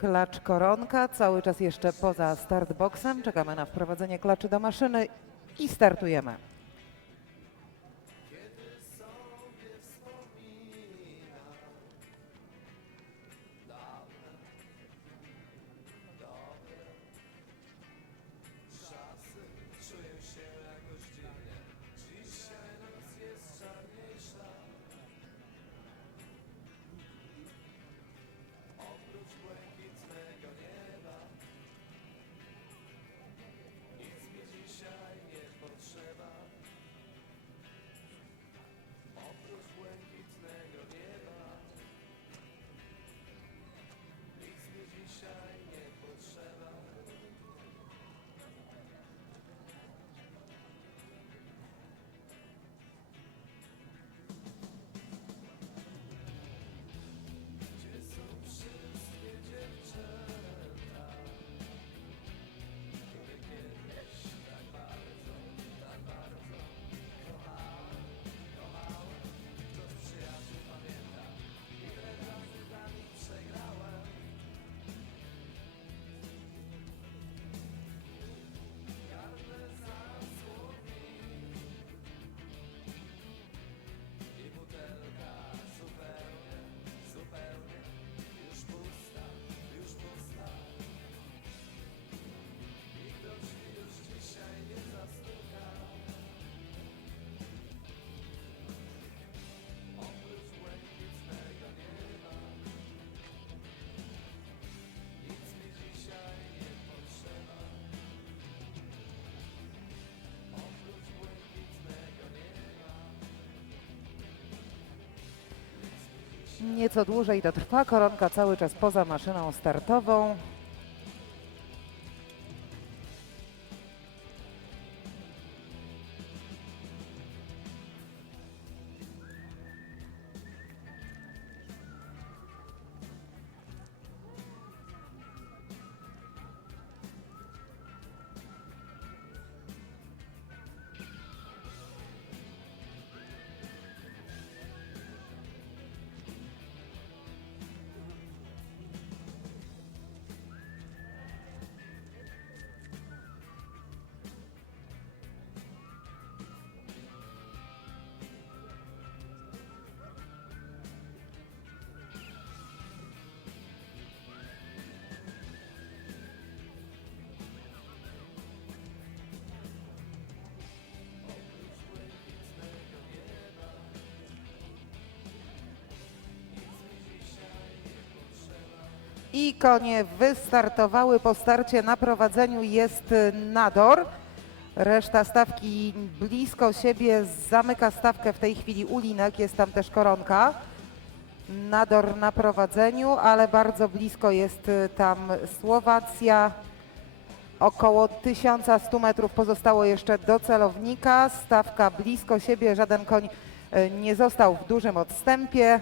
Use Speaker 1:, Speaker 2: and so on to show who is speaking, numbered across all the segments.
Speaker 1: Klacz koronka, cały czas jeszcze poza startboxem. Czekamy na wprowadzenie klaczy do maszyny i startujemy. Nieco dłużej to trwa. Koronka cały czas poza maszyną startową. I konie wystartowały. Po starcie na prowadzeniu jest Nador. Reszta stawki blisko siebie. Zamyka stawkę w tej chwili Ulinek. Jest tam też koronka. Nador na prowadzeniu, ale bardzo blisko jest y, tam Słowacja. Około 1100 metrów pozostało jeszcze do celownika. Stawka blisko siebie. Żaden koń y, nie został w dużym odstępie.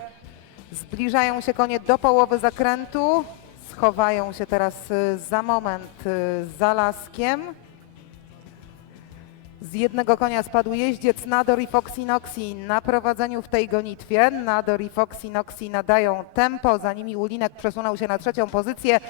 Speaker 1: Zbliżają się konie do połowy zakrętu. Schowają się teraz y, za moment y, za laskiem. Z jednego konia spadł jeździec Nador i Foxinoxi na prowadzeniu w tej gonitwie. Nador i Foxinoxi nadają tempo, za nimi Ulinek przesunął się na trzecią pozycję.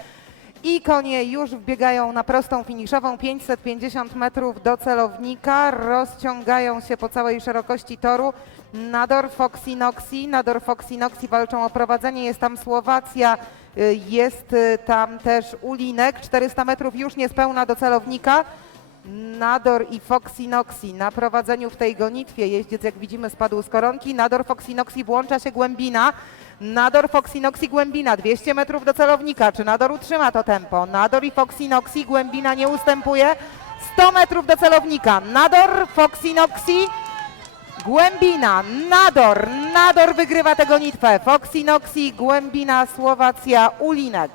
Speaker 1: I konie już wbiegają na prostą finiszową, 550 metrów do celownika, rozciągają się po całej szerokości toru. Nador Foxinoxi, Nador Foxinoxi walczą o prowadzenie, jest tam Słowacja, y, jest y, tam też Ulinek, 400 metrów już niespełna do celownika. Nador i Foxinoxi na prowadzeniu w tej gonitwie. Jeździec, jak widzimy, spadł z koronki. Nador Foxinoxi włącza się Głębina. Nador Foxinoxi Głębina, 200 metrów do celownika. Czy Nador utrzyma to tempo? Nador i Foxinoxi Głębina nie ustępuje. 100 metrów do celownika. Nador Foxinoxi Głębina, Nador, Nador wygrywa tę gonitwę. Foxinoxi, Głębina, Słowacja, Ulinek.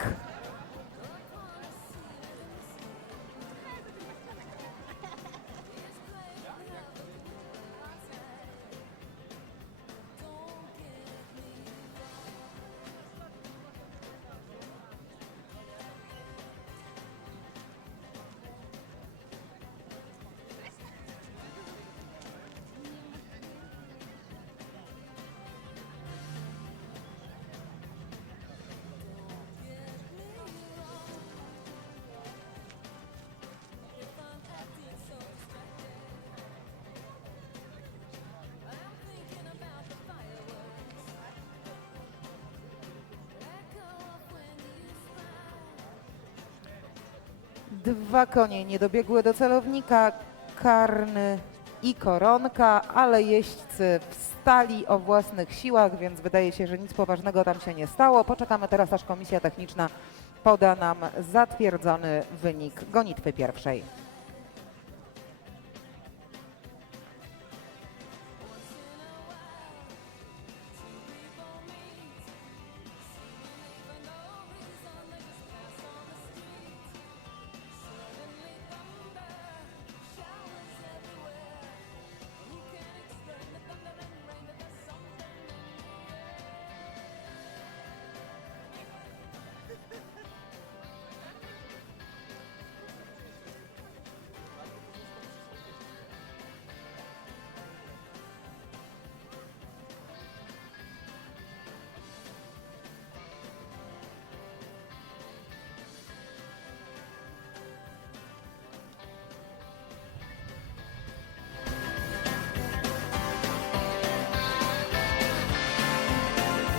Speaker 1: Dwa konie nie dobiegły do celownika, karny i koronka, ale jeźdźcy wstali o własnych siłach, więc wydaje się, że nic poważnego tam się nie stało. Poczekamy teraz, aż komisja techniczna poda nam zatwierdzony wynik gonitwy pierwszej.